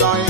Lord.